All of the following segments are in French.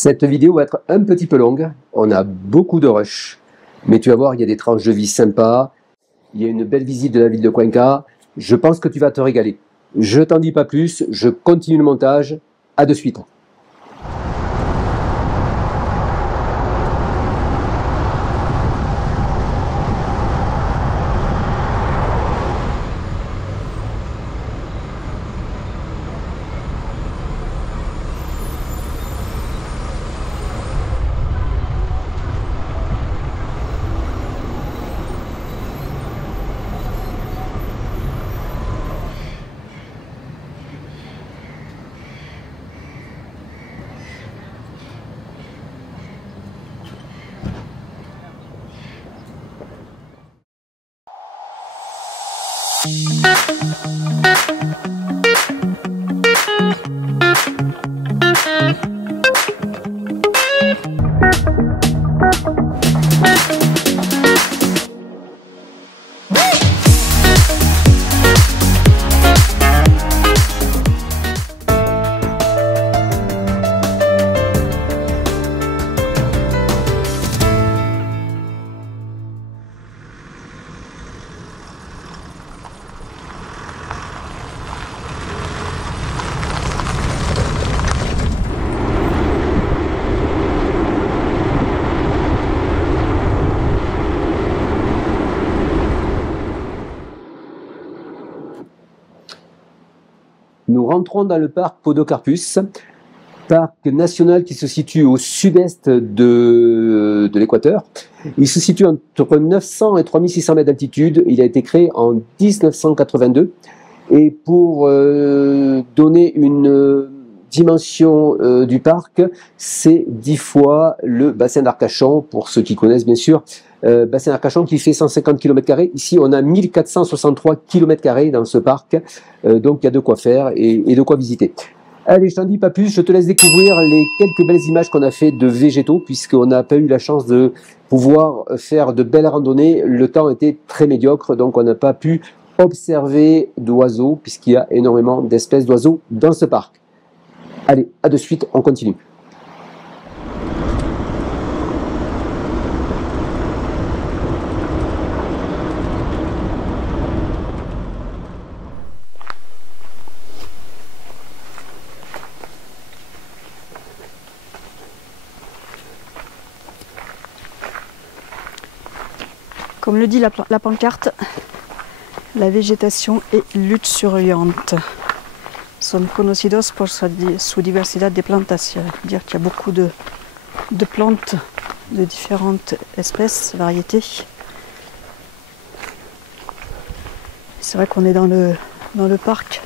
Cette vidéo va être un petit peu longue, on a beaucoup de rush, mais tu vas voir, il y a des tranches de vie sympas, il y a une belle visite de la ville de Cuenca, je pense que tu vas te régaler. Je t'en dis pas plus, je continue le montage, à de suite. Nous rentrons dans le parc Podocarpus, parc national qui se situe au sud-est de l'Équateur. Il se situe entre 900 et 3600 mètres d'altitude. Il a été créé en 1982. Et pour donner une dimension du parc, c'est 10 fois le bassin d'Arcachon, pour ceux qui connaissent bien sûr. Bassin d'Arcachon qui fait 150 km². Ici, on a 1463 km² dans ce parc. Donc, il y a de quoi faire et de quoi visiter. Allez, je t'en dis pas plus. Je te laisse découvrir les quelques belles images qu'on a fait de végétaux, puisqu'on n'a pas eu la chance de pouvoir faire de belles randonnées. Le temps était très médiocre, donc on n'a pas pu observer d'oiseaux, puisqu'il y a énormément d'espèces d'oiseaux dans ce parc. Allez, à de suite, on continue. Comme le dit la pancarte, la végétation est luxuriante. Son conocidos por su diversidad de plantas, c'est-à-dire qu'il y a beaucoup de plantes de différentes espèces, variétés. C'est vrai qu'on est dans le parc.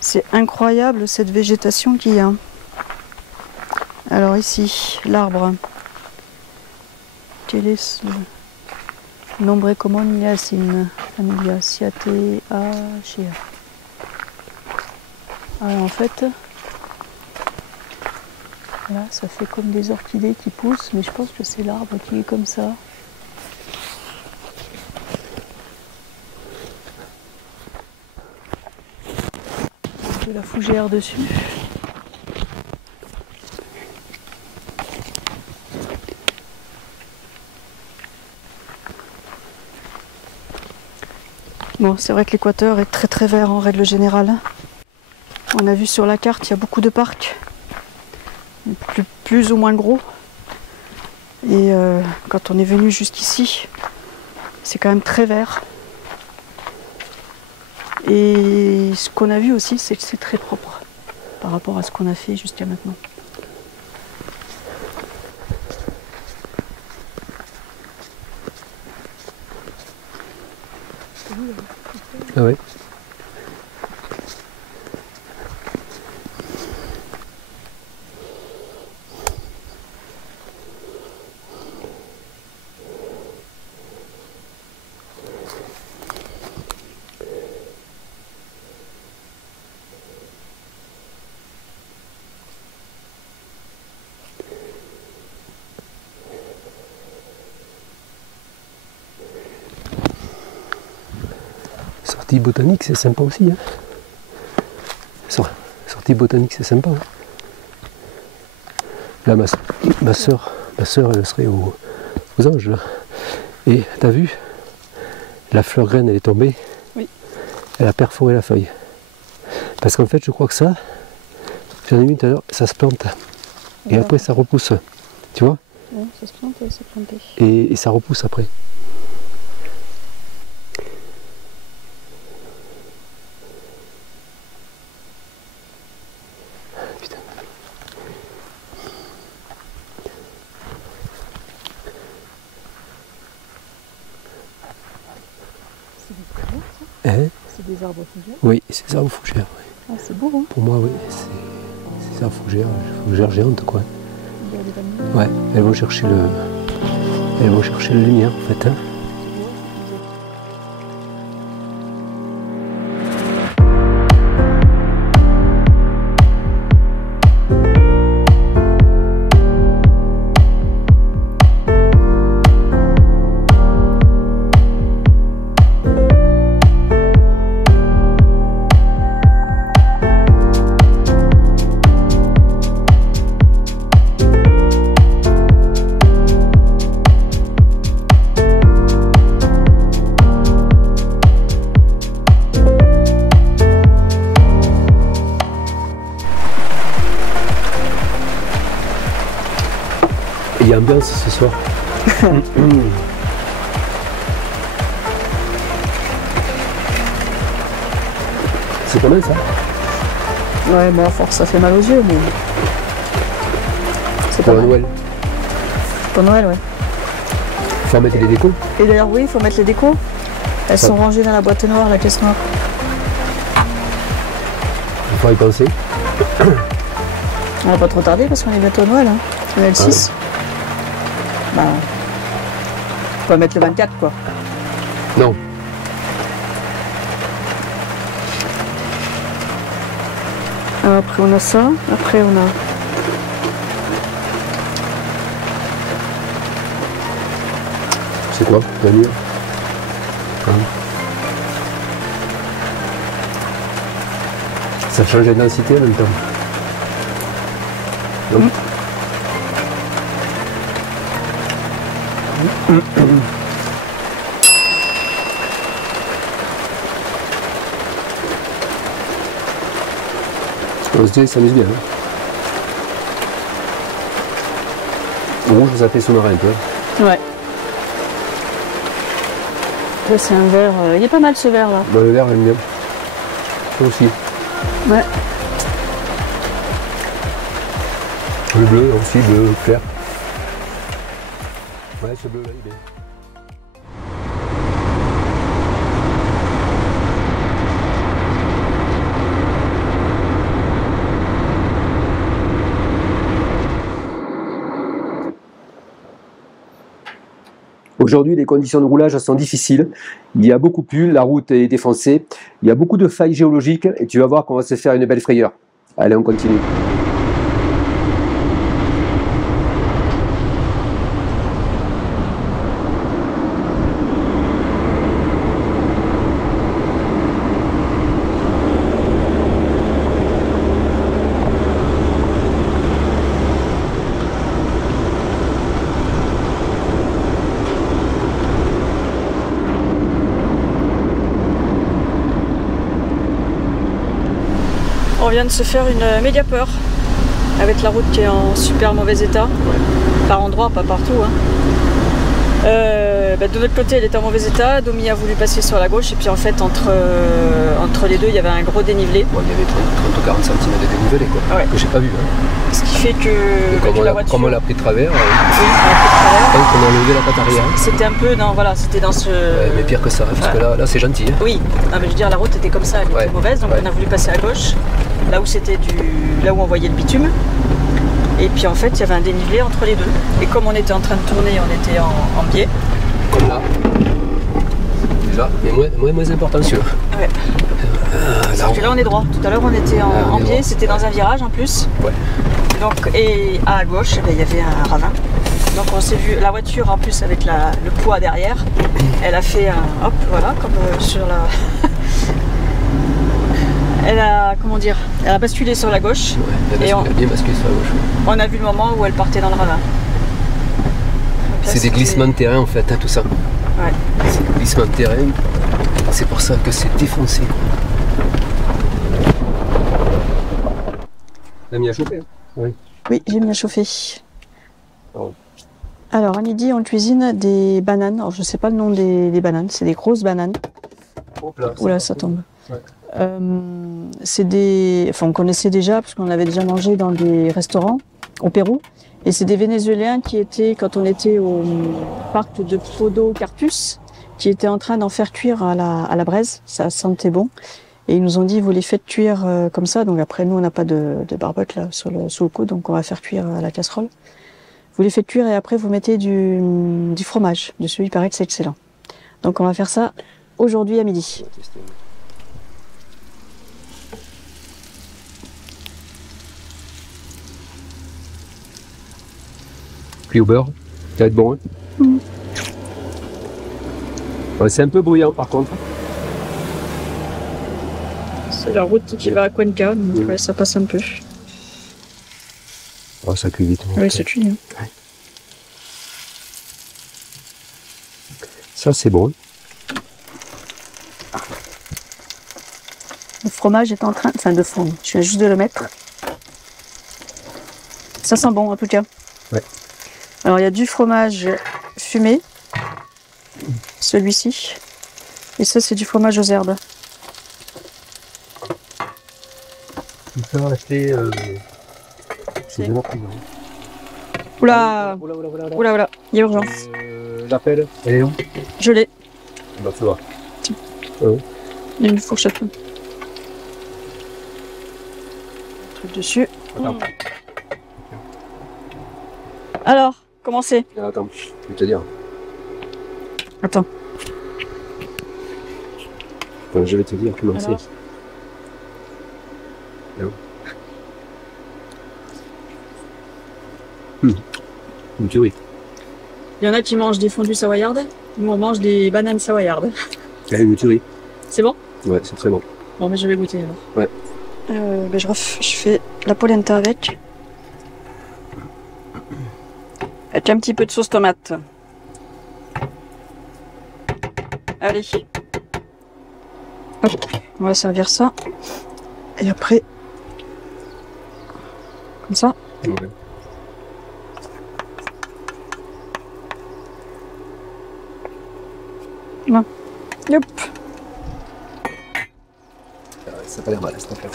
C'est incroyable cette végétation qu'il y a. Alors ici, l'arbre. Quel est nombre común sin familiaceae. Alors en fait, là, ça fait comme des orchidées qui poussent, mais je pense que c'est l'arbre qui est comme ça. De la fougère dessus. Bon, c'est vrai que l'Équateur est très très vert en règle générale. On a vu sur la carte, il y a beaucoup de parcs, plus ou moins gros. Et quand on est venu jusqu'ici, c'est quand même très vert. Et ce qu'on a vu aussi, c'est que c'est très propre par rapport à ce qu'on a fait jusqu'à maintenant. Ah ouais. Sortie botanique, c'est sympa aussi. Hein. Sortie botanique, c'est sympa. Hein. Là, ma soeur, elle serait aux anges, là. Et t'as vu? La fleur graine, elle est tombée. Oui. Elle a perforé la feuille. Parce qu'en fait, je crois que ça, j'en ai vu tout à l'heure, ça se plante. Et après, ça repousse. Tu vois? Ouais, ça se plante et c'est planté. Et ça repousse après. Putain. C'est des fougères, Hein? ça? C'est des arbres fougères? Oui, c'est des arbres fougères. Oui. Ah, c'est beau, hein? Pour moi, oui, c'est des arbres fougères géantes, quoi. Ouais, elles vont chercher la lumière, en fait. Hein. Il y a ambiance ce soir. C'est pas mal ça. Ouais, mais à force, ça fait mal aux yeux, mais. C'est pas Pour mal. Noël. Pour Noël, ouais. Il faut mettre les décos. Et d'ailleurs, oui, il faut mettre les décos. Elles sont rangées dans la boîte noire, la caisse noire. Il faut y penser. On va pas trop tarder parce qu'on est bientôt à Noël, hein. On est le 6. Bah. On va mettre le 24, quoi. Non. Après, on a ça. Après, on a. C'est quoi? La mur. Hein. Ça change d'intensité en même temps. Donc. On se dit, ça s'amuse bien. Hein. Rouge, ça fait sous-marin un peu. Ouais. Là, c'est un vert. Il est pas mal ce vert là. Dans le vert, j'aime bien. Ça aussi. Ouais. Le bleu aussi, bleu clair. Ouais, ce bleu là, il est bien. Aujourd'hui, les conditions de roulage sont difficiles. Il y a beaucoup plus, la route est défoncée. Il y a beaucoup de failles géologiques et tu vas voir qu'on va se faire une belle frayeur. Allez, on continue. On vient de se faire une méga peur avec la route qui est en super mauvais état. Ouais. Par endroits, pas partout. Hein. De notre côté, elle était en mauvais état. Domi a voulu passer sur la gauche et puis en fait, entre les deux, il y avait un gros dénivelé. Ouais, il y avait 30 ou 40 cm de dénivelé, quoi. Ouais. Que j'ai pas vu. Hein. Ce qui fait que, la voiture... Comme on l'a pris de travers, oui, on a pris de travers. quand on a enlevé la patte arrière. C'était un peu dans, voilà, c'était dans ce... Ouais, mais pire que ça, parce que là c'est gentil. Hein. Oui, non, mais je veux dire, la route était comme ça, elle était mauvaise, donc on a voulu passer à gauche, là où on voyait le bitume. Et puis en fait, il y avait un dénivelé entre les deux. Et comme on était en train de tourner, on était en biais. Comme là. Déjà, mais moins important sûr. Ouais. Parce que là on est droit. Tout à l'heure on était en biais, c'était dans un virage en plus. Ouais. Donc, et à gauche, il y avait un ravin. Donc on s'est vu, la voiture en plus avec le poids derrière, elle a fait un hop, voilà, comme sur la... Elle a, comment comment dire, elle a basculé sur la gauche. Ouais, et elle a bien basculé sur la gauche. on a vu le moment où elle partait dans le ravin. C'est des glissements de terrain en fait, hein, tout ça. Ouais. C'est des glissements de terrain. C'est pour ça que c'est défoncé. T'as mis à chauffer, hein? Oui. Oui, j'ai mis à chauffer. Oh. Alors, à midi, on cuisine des bananes. Alors, je ne sais pas le nom des bananes, c'est des grosses bananes. Oula, ça tombe. Ouais. C'est des... Enfin, on connaissait déjà, parce qu'on avait déjà mangé dans des restaurants au Pérou. Et c'est des Vénézuéliens qui étaient, quand on était au parc de Podocarpus, qui étaient en train d'en faire cuire à la braise. Ça sentait bon. Et ils nous ont dit, vous les faites cuire comme ça. Donc après, nous, on n'a pas de barbecue là, sous le coude, donc on va faire cuire à la casserole. Vous les faites cuire et après, vous mettez du fromage dessus. Il paraît que c'est excellent. Donc on va faire ça aujourd'hui à midi. Cuit au beurre, ça va être bon. Hein. Ouais, c'est un peu bruyant par contre. C'est la route qui va à Cuenca, donc ouais, ça passe un peu. Oh, ça cuit vite. Oui, ça cuit. Hein. Ouais. Ça c'est bon. Le fromage est en train de fondre. Je viens juste de le mettre. Ça sent bon en tout cas. Ouais. Alors il y a du fromage fumé, celui-ci. Et ça c'est du fromage aux herbes. Il peut rester. C'est vraiment plus. Oula, oula, il y a urgence. L'appel, elle est où? Je l'ai. Bah, tu vois. Il y a une fourchette. Truc dessus. Attends. Alors, comment c'est? Attends, je vais te dire. Attends. Enfin, je vais te dire comment c'est. Une tuerie. Il y en a qui mangent des fondus savoyardes. Nous, on mange des bananes savoyardes. Une tuerie. C'est bon? Ouais, c'est très bon. Bon, mais je vais goûter alors. Ouais. Je fais la polenta avec. Avec un petit peu de sauce tomate. Allez. Hop, on va servir ça. Et après, comme ça. Ouais. Là. Yop. Ça n'a pas l'air mal, c'est pas fait.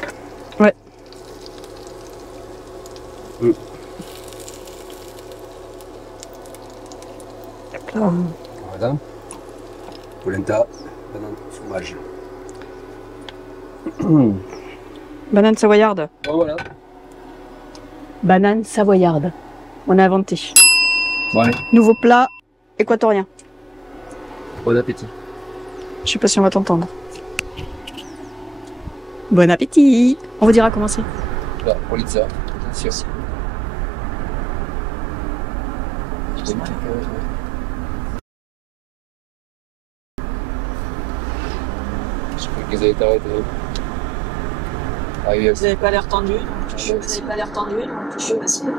Ouais. Hop là. Voilà. Polenta, banane, fromage. Banane savoyarde. Bon, voilà. Banane savoyarde. On a inventé. Ouais. Nouveau plat équatorien. Bon appétit. Je sais pas si on va t'entendre. Bon appétit. On vous dira comment c'est. Là, polizza. Sûr. Je crois qu'ils avaient arrêté. Vous n'avez pas l'air tendu. Vous n'avez pas l'air tendu, donc je suis facile.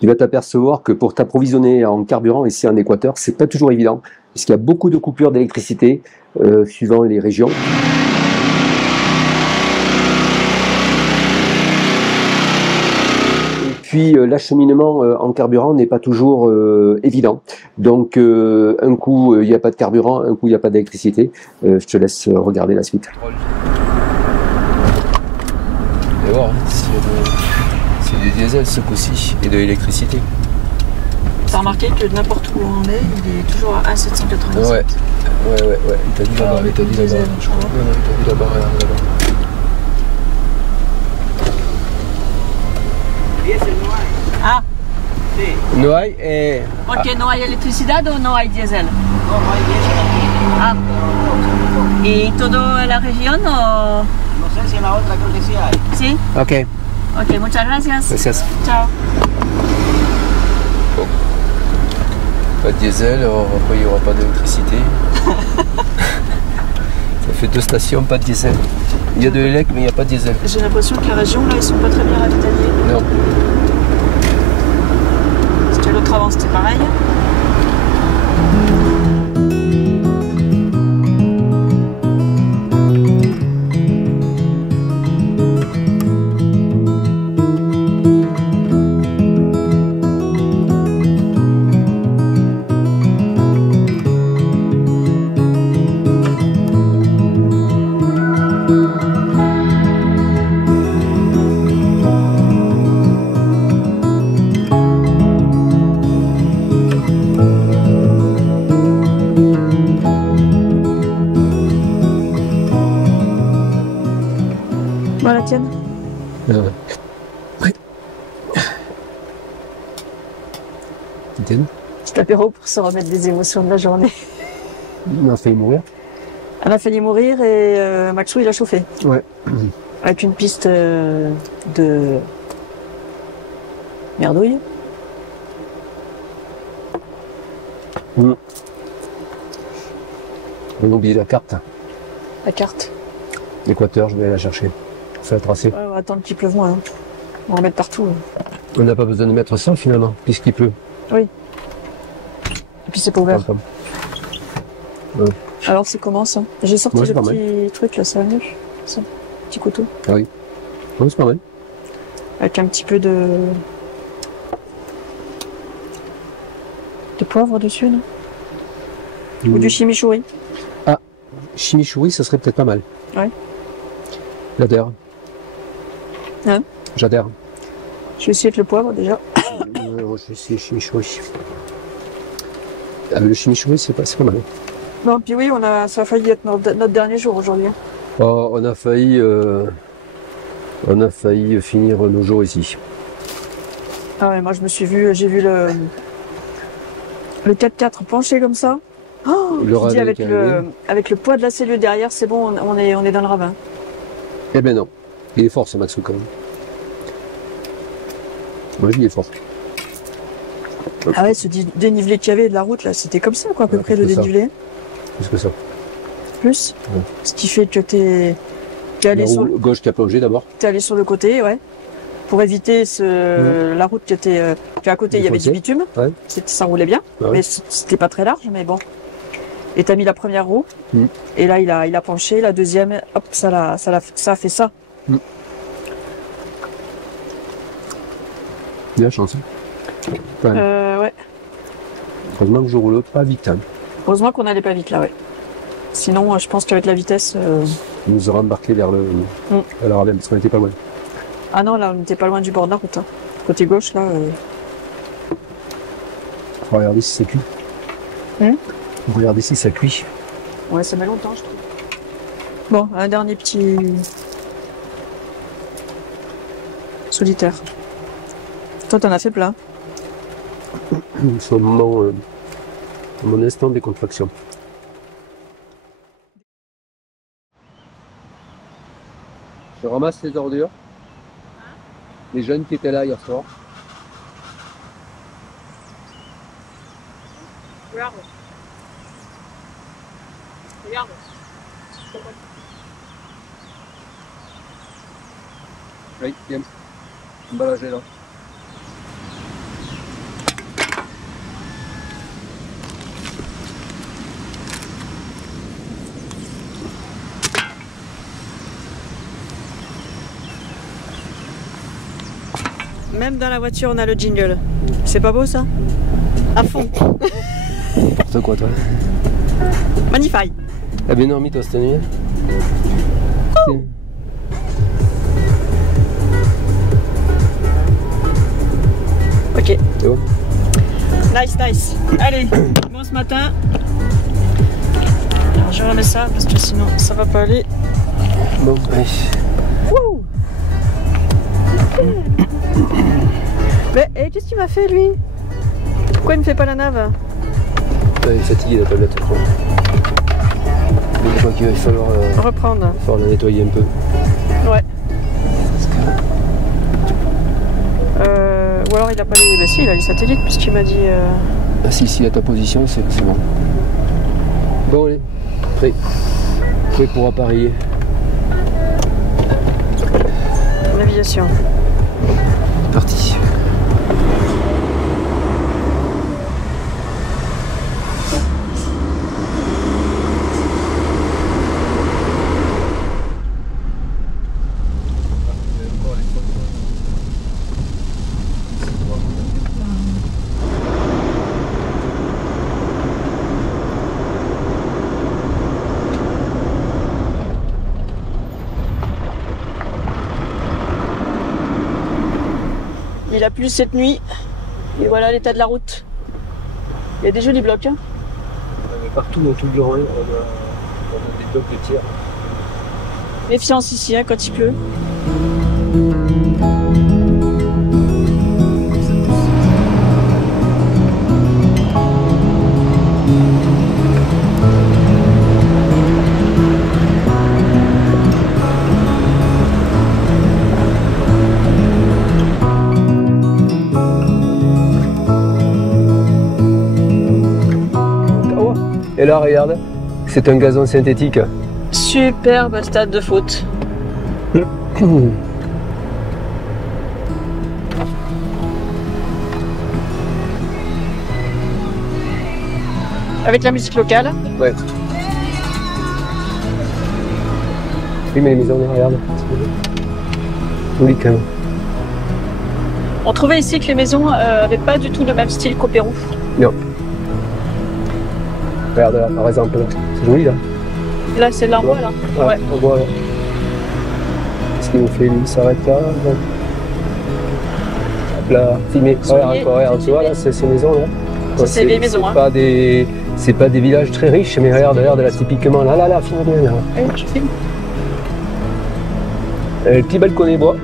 Tu vas t'apercevoir que pour t'approvisionner en carburant ici en Équateur, c'est pas toujours évident, parce qu'il y a beaucoup de coupures d'électricité suivant les régions. Et puis l'acheminement en carburant n'est pas toujours évident. Donc un coup il n'y a pas de carburant, un coup il n'y a pas d'électricité. Je te laisse regarder la suite. Et voir, c'est du diesel ce coup-ci et de l'électricité. T'as remarqué que n'importe où on est, il est toujours à 1,797. Ouais. T'as dit là-bas, t'as dit là-bas. Je crois. T'as dit là-bas, là-bas. Ah, No hay, porque no hay electricidad o no hay diésel. Ah, ¿y toda la región o...? No sé si en la otra creo que sí hay. Sí. Ok, Ok, muchas gracias. gracias. Ciao. Bon. Pas de diesel, alors après il n'y aura pas d'électricité. Ça fait 2 stations, pas de diesel. Il y a de l'élec, mais il n'y a pas de diesel. J'ai l'impression que la région, là, ils sont pas très bien ravitaillés. Non. C'était l'autre avant, c'était pareil. Voilà, tienne. Ouais. Tienne. Petit apéro pour se remettre des émotions de la journée. Il m'a failli mourir. Elle a failli mourir et Maxou, il a chauffé. Ouais. Avec une piste de merdouille. On a oublié la carte. La carte. L'équateur, je vais aller la chercher. Faire le tracé. Ouais, on va attendre qu'il pleuve moins. Hein. On va en mettre partout. On n'a pas besoin de mettre ça finalement, puisqu'il pleut. Oui. Et puis c'est pas ouvert. Ouais. Alors c'est comment ça? J'ai sorti Ouais, le c'est pas petit truc là, ça va mieux. Ça. Petit couteau. Ah oui. Ouais, c'est pas mal. Avec un petit peu de poivre dessus, non? Ou du chimichurri. Chimichurri, ça serait peut-être pas mal. Ouais. J'adhère. Hein? J'adhère. Je vais essayer avec le poivre déjà. Je vais essayer chimichurri. Le chimichurri, c'est pas mal. Non, puis oui, ça a failli être notre dernier jour aujourd'hui. Oh, on a failli finir nos jours ici. Ah ouais, moi j'ai vu le 4x4 penché comme ça. Oh, je dis avec le poids de la cellule derrière, c'est bon, on est dans le ravin. Eh ben non, il est fort ce Maxou quand même. Moi je dis il est fort. Ah ouais, ce dénivelé qu'il y avait de la route là, c'était comme ça quoi, à peu près le dénivelé. Plus que ça. Plus. Ouais. Ce qui fait que t'es allé sur gauche qui a plongé d'abord. T'es allé sur le côté, ouais. Pour éviter la route qui était. Puis à côté, il y avait du bitume. Ouais. Ça roulait bien, mais c'était pas très large, mais bon. Et t'as mis la première roue, et là il a penché, la deuxième, hop, ça a fait ça. Bien chanceux. Ouais. Heureusement que je roule pas vite. Hein. Heureusement qu'on n'allait pas vite là, ouais. Sinon, je pense qu'avec la vitesse. On nous aura embarqué vers le ravin parce qu'on n'était pas loin. Ah non, là on n'était pas loin du bord de la route. Hein. Côté gauche, là. On va regarder si ça cuit. Regardez si ça cuit. Ouais, ça met longtemps, je trouve. Bon, un dernier petit solitaire. Toi, t'en as fait plein. C'est mon instant de décontraction. Je ramasse les ordures. Les jeunes qui étaient là hier soir. Regarde. Regarde. Oui, bien. Emballagé là. Même dans la voiture, on a le jingle. C'est pas beau ça? À fond. N'importe quoi toi. Magnifique. T'as bien dormi toi cette nuit? Ok. C'est bon? Nice. Allez, bon ce matin. Alors je remets ça parce que sinon ça va pas aller. Bon, allez. Wouh. Mais qu'est-ce qu'il m'a fait lui? Pourquoi il me fait pas la nave? Il est fatigué la tablette, je crois. Mais je crois qu'il va falloir reprendre. La nettoyer un peu. Ouais. Ou alors il a pas les. Bah si, il a les satellites puisqu'il m'a dit. Ah si, à ta position, c'est bon. Bon allez, prêt. prêt pour appareiller. Navigation. Parti. Il a plu cette nuit et voilà l'état de la route. Il y a des jolis blocs. Hein. Partout dans tout le Lorrain, on a des blocs de tir. Méfiance ici hein, quand il pleut. Et là, regarde, c'est un gazon synthétique. Superbe stade de foot. Avec la musique locale. Ouais. Oui, mais les maisons, regarde. Joli quand même. On trouvait ici que les maisons n'avaient pas du tout le même style qu'au Pérou. Non. Regarde là, par exemple, c'est joli là. Là, c'est l'envoi là. Ouais. On voit là. Qu'est-ce qu'il nous fait lui? Il s'arrête là. Hop là, filmé. Regarde, tu vois là, c'est ces maisons là. Ça, c'est les maisons. C'est pas des villages très riches, mais regarde là, typiquement là, filme bien là. Oui, je filme. Le petit balconnet bois.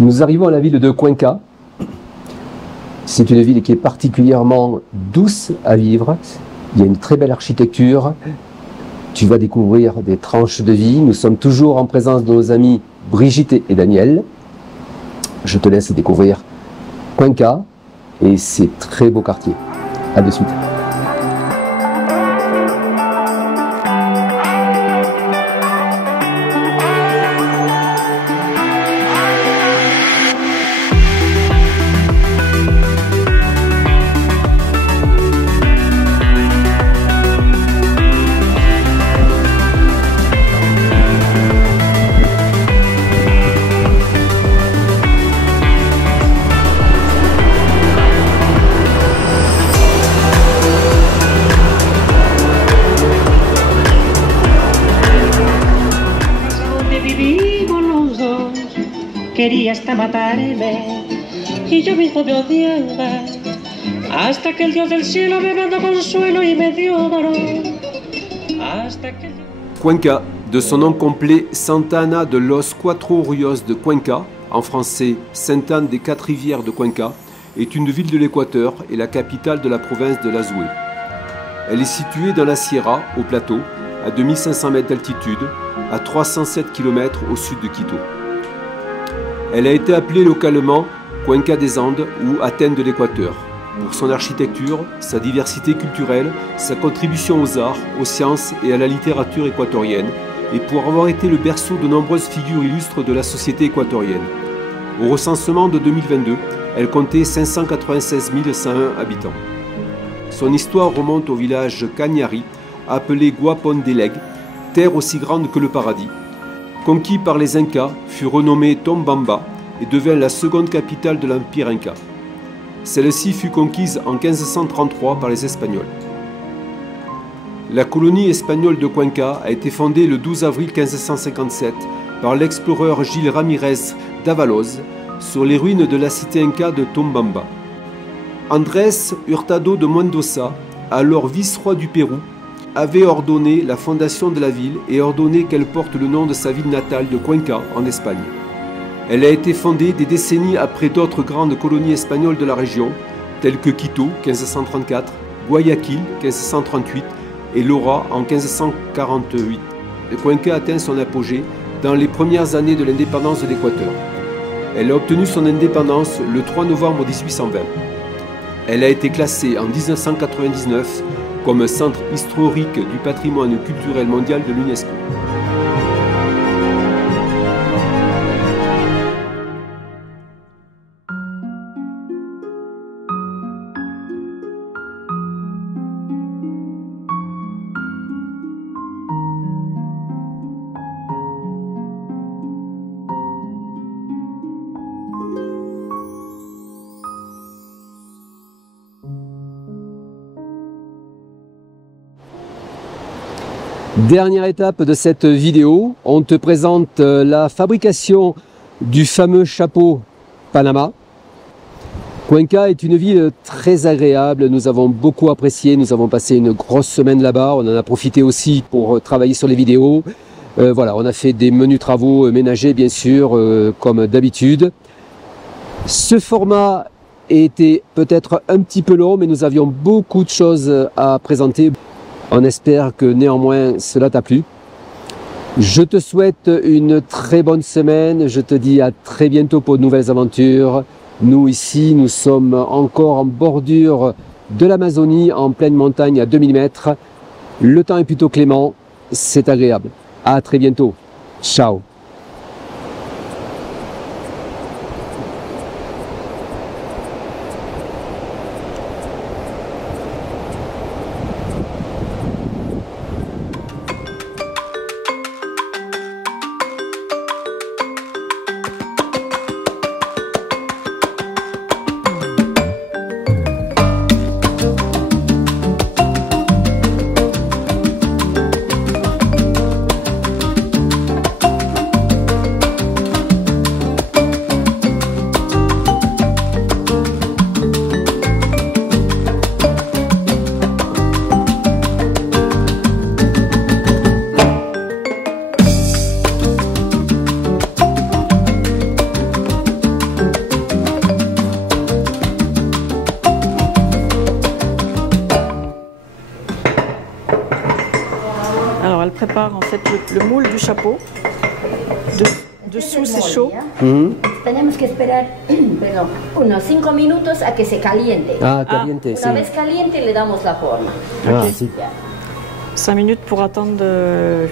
Nous arrivons à la ville de Cuenca. C'est une ville qui est particulièrement douce à vivre. Il y a une très belle architecture. Tu vas découvrir des tranches de vie. Nous sommes toujours en présence de nos amis Brigitte et Daniel. Je te laisse découvrir Cuenca et ses très beaux quartiers. À de suite. Quería hasta matarme y yo mismo me odiaba hasta que el Dios del cielo me mandó consuelo y me dio dolor hasta que... Cuenca, de son nom complet Santa Ana de los Cuatro Ríos de Cuenca, en français Sainte-Anne des Quatre Rivières de Cuenca, est une ville de l'Équateur et la capitale de la province de l'Azuay. Elle est située dans la Sierra, au plateau, à 2500 mètres d'altitude, à 307 km au sud de Quito. Elle a été appelée localement Cuenca des Andes ou Athènes de l'Équateur, pour son architecture, sa diversité culturelle, sa contribution aux arts, aux sciences et à la littérature équatorienne, et pour avoir été le berceau de nombreuses figures illustres de la société équatorienne. Au recensement de 2022, elle comptait 596 101 habitants. Son histoire remonte au village Cañari, appelé Guapondeleg, terre aussi grande que le paradis. Conquis par les Incas, fut renommée Tombamba et devint la seconde capitale de l'Empire Inca. Celle-ci fut conquise en 1533 par les Espagnols. La colonie espagnole de Cuenca a été fondée le 12 avril 1557 par l'explorateur Gil Ramirez d'Avalos sur les ruines de la cité inca de Tombamba. Andrés Hurtado de Mendoza, alors vice-roi du Pérou, avait ordonné la fondation de la ville et ordonné qu'elle porte le nom de sa ville natale de Cuenca en Espagne. Elle a été fondée des décennies après d'autres grandes colonies espagnoles de la région, telles que Quito, 1534, Guayaquil, 1538 et Lora en 1548. Cuenca atteint son apogée dans les premières années de l'indépendance de l'Équateur. Elle a obtenu son indépendance le 3 novembre 1820. Elle a été classée en 1999 comme centre historique du patrimoine culturel mondial de l'UNESCO. Dernière étape de cette vidéo, on te présente la fabrication du fameux chapeau Panama. Cuenca est une ville très agréable, nous avons beaucoup apprécié, nous avons passé une grosse semaine là-bas, on en a profité aussi pour travailler sur les vidéos. Voilà, on a fait des menus travaux ménagers bien sûr, comme d'habitude. Ce format était peut-être un petit peu long, mais nous avions beaucoup de choses à présenter. On espère que néanmoins cela t'a plu. Je te souhaite une très bonne semaine. Je te dis à très bientôt pour de nouvelles aventures. Nous ici, nous sommes encore en bordure de l'Amazonie, en pleine montagne à 2000 mètres. Le temps est plutôt clément. C'est agréable. À très bientôt. Ciao. Prépare en fait le moule du chapeau. Dessous c'est chaud. Tenemos que esperar unos 5 minutos a que se caliente. Ah, caliente, Una vez caliente le damos la forma. Ah, si. 5 minutes pour attendre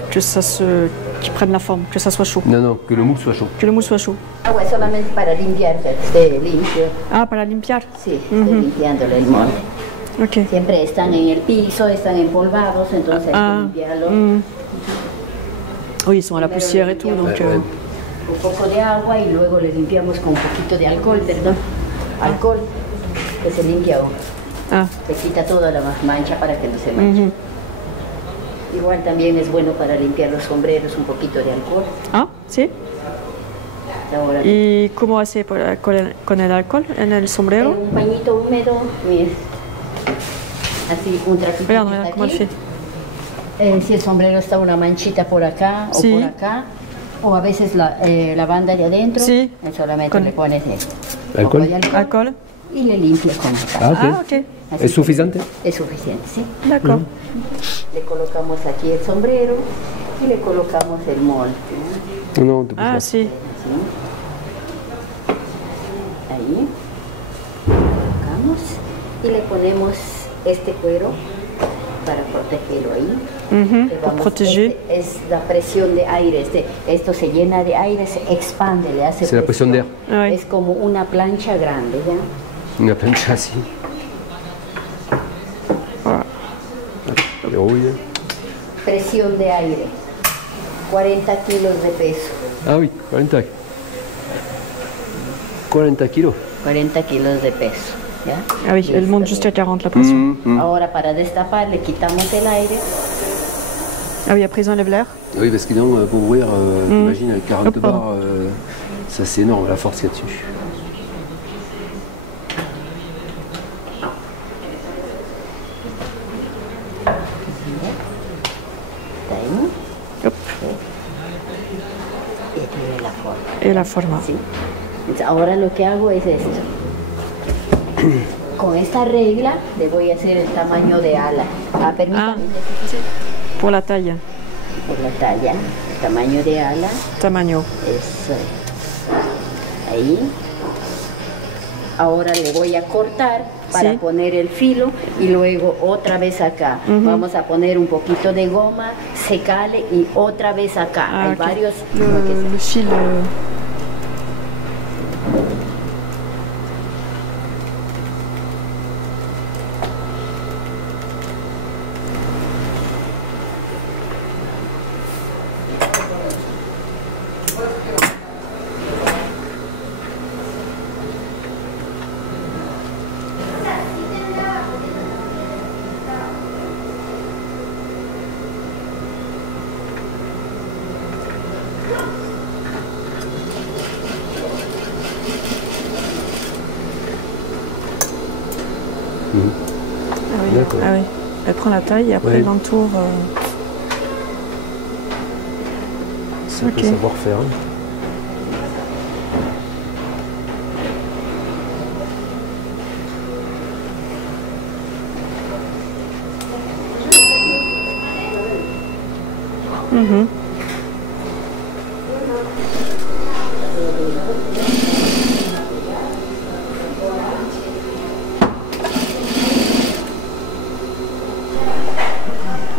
qu'il prenne la forme, que ça soit chaud. Non, non, que le moule soit chaud. Que le moule soit chaud. Agua solamente para limpiar, que esté limpio. Ah, para limpiar. Sí, estoy limpiándole el molde. Ok. Siempre están en el piso, están empolvados, entonces hay que limpiarlo. Oui, ils sont à la poussière et tout, donc... Un poco de agua y luego le limpiamos con un poquito de alcohol, perdón. Alcohol, que se limpia, se quita toda la mancha para que no se manche. Igual también es bueno para limpiar los sombreros, un poquito de alcohol. Ah, sí. Ahora, ¿Y cómo hace con el alcohol en el sombrero? un pañito húmedo, así un trapito. Regarde cómo le fait. Si el sombrero está una manchita por acá o por acá, o a veces la banda de adentro, solamente le pones alcohol. Alcohol y le limpias con acá. Ah, ok. ¿Es suficiente? Es suficiente, sí. D'accord. Le colocamos aquí el sombrero y le colocamos el molde. No, ah, sí. Ahí. Colocamos y le ponemos este cuero para protegerlo ahí. Pour protéger. Es la presión de aire. Esto se llena de aire, se expande, le hace C'est la pression d'air. Oui. Es como una plancha grande, ¿ya? Una plancha así. Presión de aire. 40 kilos de peso. Ah oui, 40 kilos. 40 kilos de peso. ¿Ya? Ah oui, elle monte jusqu'à 40 la pression. Ahora para destapar le quitamos el aire. Ah oui, après ils enlèvent l'air. Oui, parce que sinon, pour ouvrir, t'imagines, avec 40 bars, Ça c'est énorme la force qu'il y a dessus. Hop. Et la forma. Sí. Entonces, ahora lo que hago es esto. Con esta regla le voy a hacer el tamaño de ala. Permítame. Pour la taille. Por la talla, el tamaño de ala. Tamaño. Eso. Ahí. Ahora le voy a cortar para poner el filo y luego otra vez acá. Vamos a poner un poquito de goma, secale y otra vez acá. Hay varios. Le fil. Ah oui, elle prend la taille et après elle entoure. C'est un peu savoir-faire.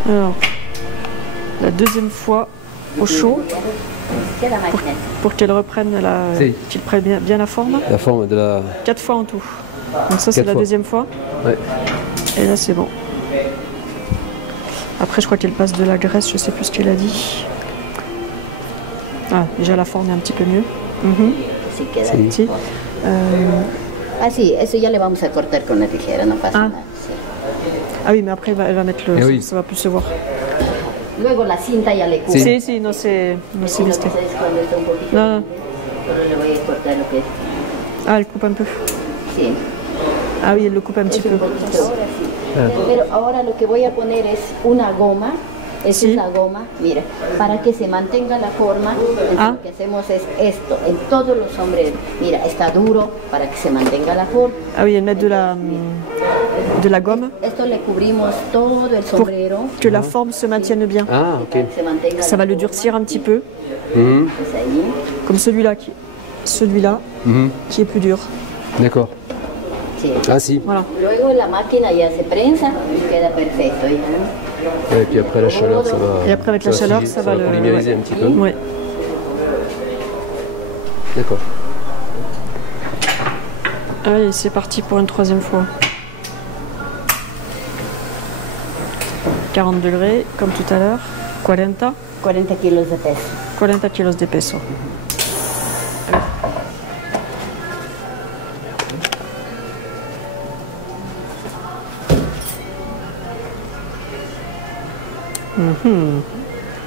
Alors, la deuxième fois au chaud, pour qu'elle reprenne qu'il prenne bien la forme. La forme de la... 4 fois en tout. Donc ça c'est la deuxième fois. Ouais. Et là c'est bon. Après je crois qu'elle passe de la graisse, je sais plus ce qu'elle a dit. Ah, déjà la forme est un petit peu mieux. Sí queda. Sí. Ah sí, eso ya le vamos a cortar con la tijera, no pasa nada. Ah oui, mais après elle va mettre le... ça va plus se voir. Luego la cinta ya le cubre. Sí, sí, no se viste. No. Solo le voy a cortar lo que es. Ah, elle coupe un peu. Sí. Ah oui, elle le coupe un petit peu. Ahora sí. Pero ahora lo que voy a poner es una goma. Esa es la goma, mira, para que se mantenga la forma. Lo que hacemos es esto, en todos los sombreros. Mira, está duro para que se mantenga la forma. Ah oui, elle met de la gomme. Esto le cubrimos todo el sombrero. Pour que la forme se maintienne bien. Ah, ok. Ça va le durcir un petit peu. Comme celui-là qui est plus dur. D'accord. Sí. Ah si. Voilà. Luego la máquina ya se prensa y queda perfecto. Et puis après la chaleur, ça va... Et après avec la chaleur, ça va le polymériser un petit peu. Ouais. D'accord. Allez, c'est parti pour une troisième fois. 40 degrés, comme tout à l'heure. 40 kilos de peso. 40 kilos de peso.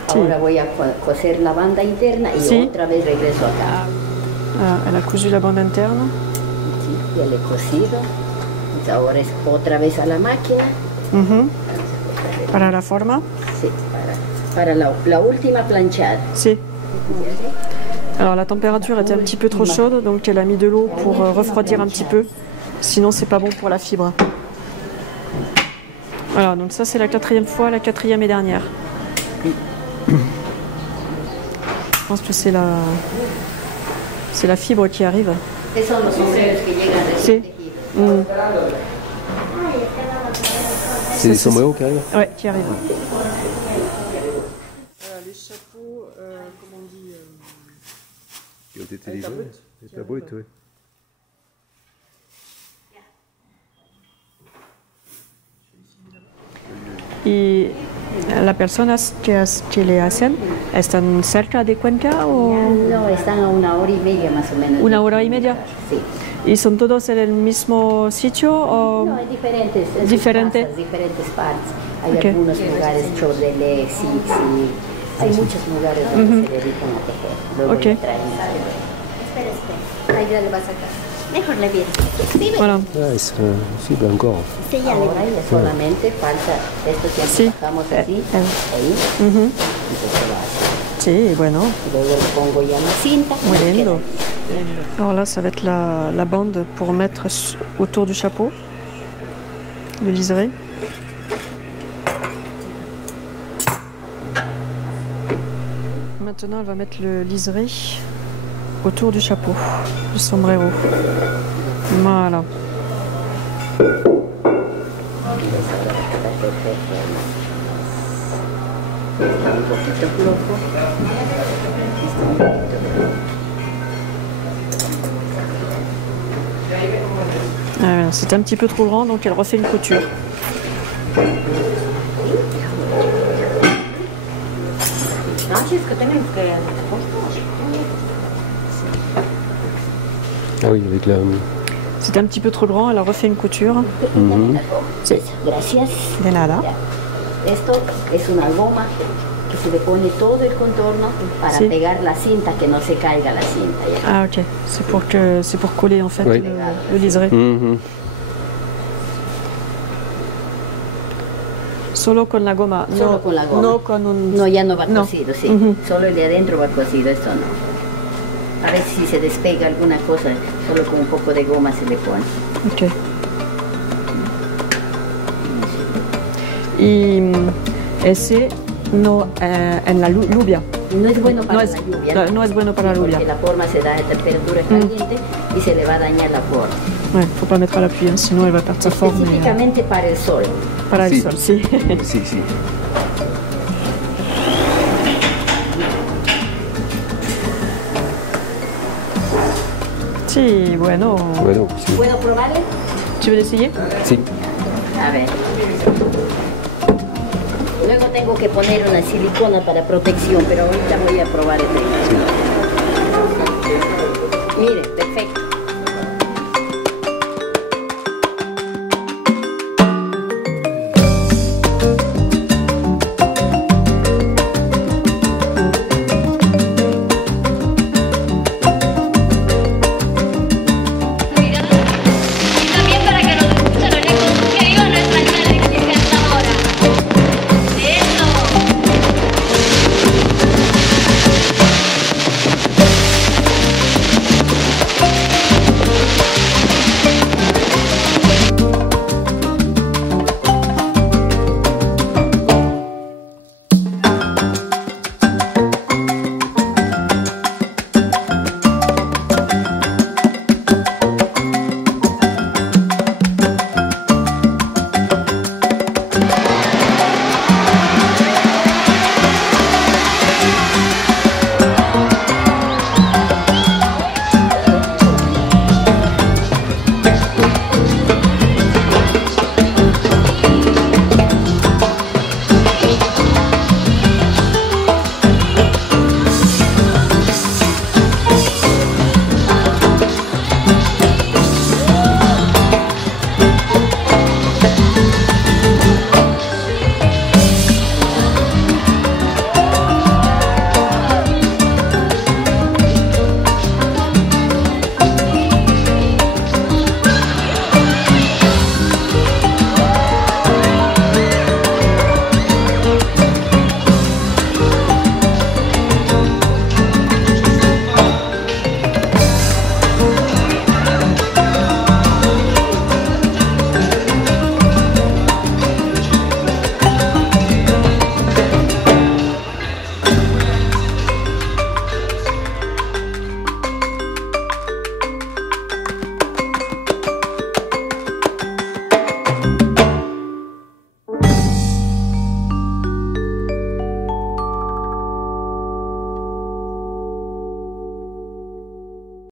Ahora voy a coser la banda interna y otra vez regreso acá. Ah, elle a cousu la bande interne. Sí, ya le he cosido. Entonces ahora es otra vez a la máquina. Para la forma. Sí, para la última planchada. Si. Alors la température était un petit peu trop chaude, donc elle a mis de l'eau pour refroidir un petit peu. Sinon c'est pas bon pour la fibre. Voilà, donc ça c'est la quatrième fois, la quatrième et dernière. Je pense que c'est la fibre qui arrive. Si. C'est les sombreros qui arrivent? Ouais, qui arrivent. Les chapeaux, comment on dit qui ont été livrés. Les tabouettes, oui. Y la personas que le hacen, ¿están cerca de Cuenca o...? No, están a 1 hora y media más o menos. ¿1 hora y media? Sí. ¿Y son todos en el mismo sitio o...? No, hay diferentes. ¿Diferente? Diferentes partes. Hay algunos lugares, Chodelec, Sixi. Hay muchos lugares donde se dedican a tejer. Luego le traen Ahí ya le va a sacar. Mejor le viene. Sí, Voilà. Ah, ils sont fibles encore. sí, ya ahora ya solamente falta esto que Sí. bajamos así, ahí, Mhm. y pues se va a hacer. Si, bueno, Y luego le pongo ya la cinta. muy y queda lindo. ahí. Alors là, ça va être la bande pour mettre autour du chapeau, le liseré. Maintenant, elle va mettre le liseré autour du chapeau, du sombrero. Voilà. Está un poquito flojo. Está un poquito flojo. C'est un petit peu trop grand, donc elle refait une couture. No, si es que tenemos que... Ah oui, avec la... C'était un petit peu trop grand, elle a refait une couture. Sí. Gracias. De nada. Ya. Esto es una goma que se le pone todo el contorno para Sí. pegar la cinta, que no se caiga la cinta. Ya. Ah ok, c'est pour coller en fait Oui. le liseré. Mhm. Solo con la goma. Solo no, con la goma. No con un... No, ya no va No. cosido, sí. Ujú. Solo el de adentro va cosido, esto no. A ver si se despega alguna cosa, solo con un poco de goma se le pone. Ok. Y ese no en la lluvia. No es bueno para No es- la lluvia. no es bueno para la lluvia. Porque la forma se da a temperatura caliente y se le va a dañar la forma. Ouais, faut pas mettre à la pluie, hein, sinon elle va perdre sa forme. Específicamente para el sol. Para el Sí. sol, sí. Si, si. Sí, bueno. Bueno, si. ¿Puedo probarle? Tu veux l'essayer? Si. A ver. Luego tengo que poner una silicona para protección, pero ahorita voy a probar el primero. Mire, perfecto.